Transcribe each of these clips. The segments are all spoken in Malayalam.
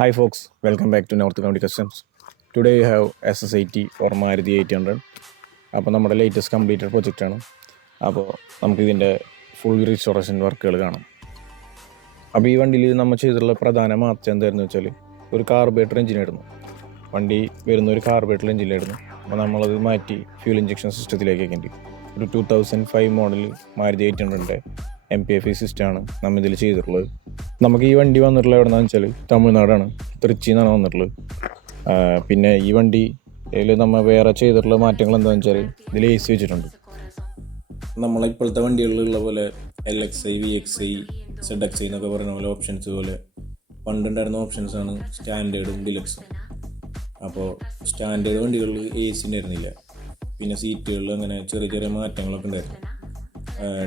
Hi folks, welcome back to North County Customs. Today we have SS80 for Maruti 800. അപ്പോൾ നമ്മുടെ ലേറ്റസ്റ്റ് കംപ്ലീറ്റഡ് പ്രൊജക്റ്റാണ്. അപ്പോൾ നമുക്കിതിൻ്റെ ഫുൾ റീസ്റ്റോറേഷൻ വർക്കുകൾ കാണാം. അപ്പോൾ ഈ വണ്ടിയിൽ നമ്മൾ ചെയ്തിട്ടുള്ള പ്രധാന മാറ്റം എന്തായിരുന്നു വെച്ചാൽ ഒരു കാർബേറ്റർ എഞ്ചിനായിരുന്നു. വണ്ടി വരുന്ന ഒരു കാർബേറ്റർ എഞ്ചിനായിരുന്നു. അപ്പോൾ നമ്മളത് മാറ്റി ഫ്യൂൽ ഇഞ്ചക്ഷൻ സിസ്റ്റത്തിലേക്ക് വെക്കേണ്ടി. ഒരു 2005 മോഡൽ മാരുതി 800ൻ്റെ MPFE സിസ്റ്റമാണ് നമ്മൾ ഇതിൽ ചെയ്തിട്ടുള്ളത്. നമുക്ക് ഈ വണ്ടി വന്നിട്ടുള്ളത് എവിടെയാണെന്ന് വെച്ചാൽ തമിഴ്നാടാണ്, തൃച്ചിയിൽ നിന്നാണ് വന്നിട്ടുള്ളത്. പിന്നെ ഈ വണ്ടിയിൽ നമ്മൾ വേറെ ചെയ്തിട്ടുള്ള മാറ്റങ്ങൾ എന്താണെന്ന് വെച്ചാൽ ഇതിൽ AC വെച്ചിട്ടുണ്ട്. നമ്മളിപ്പോഴത്തെ വണ്ടികളിലുള്ള പോലെ LXi, VXi, ZXi എന്നൊക്കെ പറയുന്ന പോലെ ഓപ്ഷൻസ് പോലെ പണ്ടുണ്ടായിരുന്ന ഓപ്ഷൻസാണ് സ്റ്റാൻഡേർഡും ഡിലക്സും. അപ്പോൾ സ്റ്റാൻഡേർഡ് വണ്ടികളിൽ AC ഉണ്ടായിരുന്നില്ല. പിന്നെ സീറ്റുകളിൽ അങ്ങനെ ചെറിയ ചെറിയ മാറ്റങ്ങളൊക്കെ ഉണ്ടായിരുന്നു.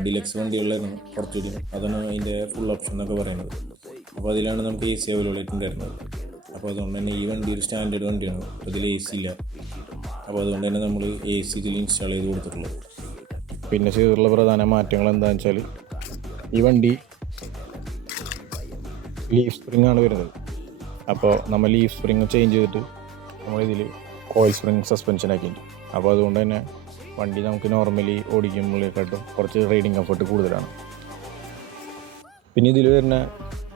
ഡിലക്സ് വണ്ടികളിലായിരുന്നു കുറച്ചുകൂടി, അതാണ് അതിൻ്റെ ഫുൾ ഓപ്ഷൻ എന്നൊക്കെ പറയുന്നത്. അപ്പോൾ അതിലാണ് നമുക്ക് AC അവൈലബിൾ ആയിട്ടുണ്ടായിരുന്നത്. അപ്പോൾ അതുകൊണ്ട് തന്നെ ഈ വണ്ടി ഒരു സ്റ്റാൻഡേർഡ് വണ്ടിയാണ്, അതിൽ AC ഇല്ല. അപ്പോൾ അതുകൊണ്ട് തന്നെ നമ്മൾ AC ഇതിൽ ഇൻസ്റ്റാൾ ചെയ്ത് കൊടുത്തിട്ടുള്ളത്. പിന്നെ ചെയ്തിട്ടുള്ള പ്രധാന മാറ്റങ്ങൾ എന്താണെന്ന് വെച്ചാൽ ഈ വണ്ടി ലീഫ് സ്പ്രിങ് ആണ് വരുന്നത്. അപ്പോൾ നമ്മൾ ലീഫ് സ്പ്രിങ് ചേഞ്ച് ചെയ്തിട്ട് നമ്മളിതിൽ കോയിൽ സ്പ്രിങ് സസ്പെൻഷൻ ആക്കിയിട്ടുണ്ട്. അപ്പോൾ അതുകൊണ്ട് തന്നെ വണ്ടി നമുക്ക് നോർമലി ഓടിക്കുമ്പോഴേക്കാട്ടും കുറച്ച് റൈഡിങ് കംഫർട്ട് കൂടുതലാണ്. പിന്നെ ഇതിൽ വരുന്ന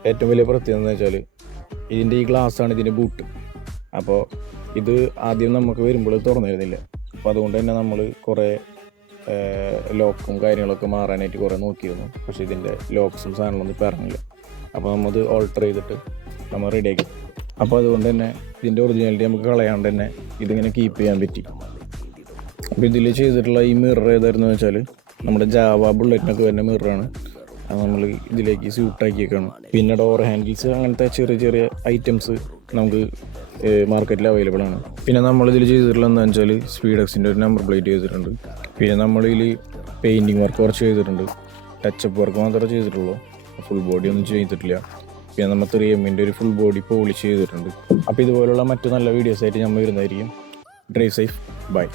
ഏറ്റവും വലിയ പ്രത്യേകത എന്ന് വെച്ചാൽ ഇതിൻ്റെ ഈ ഗ്ലാസ്സാണ് ഇതിൻ്റെ ബൂട്ട്. അപ്പോൾ ഇത് ആദ്യം നമുക്ക് വരുമ്പോൾ തുറന്നിരുന്നില്ല. അപ്പോൾ അതുകൊണ്ട് തന്നെ നമ്മൾ കുറേ ലോക്കും കാര്യങ്ങളൊക്കെ മാറാനായിട്ട് കുറേ നോക്കിയിരുന്നു. പക്ഷേ ഇതിൻ്റെ ലോക്സും സാധനങ്ങളൊന്നും ഇപ്പോൾ ഇറങ്ങില്ല. അപ്പോൾ നമ്മത് ഓൾട്ടർ ചെയ്തിട്ട് നമ്മൾ റെഡിയാക്കി. അപ്പോൾ അതുകൊണ്ട് തന്നെ ഇതിൻ്റെ ഒറിജിനാലിറ്റി നമുക്ക് കളയാണ്ട് തന്നെ ഇതിങ്ങനെ കീപ്പ് ചെയ്യാൻ പറ്റി. അപ്പോൾ ഇതിൽ ചെയ്തിട്ടുള്ള ഈ മിറർ ഏതായിരുന്നു വെച്ചാൽ നമ്മുടെ ജാവ ബുള്ളറ്റിനൊക്കെ വരുന്ന മിററാണ്. അത് നമ്മൾ ഇതിലേക്ക് സ്യൂട്ടാക്കിയേക്കാണ്. പിന്നെ ഡോർ ഹാൻഡിൽസ് അങ്ങനത്തെ ചെറിയ ചെറിയ ഐറ്റംസ് നമുക്ക് മാർക്കറ്റിൽ അവൈലബിൾ ആണ്. പിന്നെ നമ്മളിതിൽ ചെയ്തിട്ടുള്ള എന്താണെന്ന് വെച്ചാൽ സ്പീഡക്സിൻ്റെ ഒരു നമ്പർ പ്ലേറ്റ് ചെയ്തിട്ടുണ്ട്. പിന്നെ നമ്മളിതിൽ പെയിൻറ്റിങ് വർക്ക് കുറച്ച് ചെയ്തിട്ടുണ്ട്. ടച്ചപ്പ് വർക്ക് മാത്രമേ ചെയ്തിട്ടുള്ളൂ, ഫുൾ ബോഡി ഒന്നും ചെയ്തിട്ടില്ല. പിന്നെ നമ്മൾ 3Mൻ്റെ ഒരു ഫുൾ ബോഡി പോളിഷ് ചെയ്തിട്ടുണ്ട്. അപ്പോൾ ഇതുപോലുള്ള മറ്റു നല്ല വീഡിയോസായിട്ട് നമ്മൾ വരുന്നതായിരിക്കും. Drive safe, by.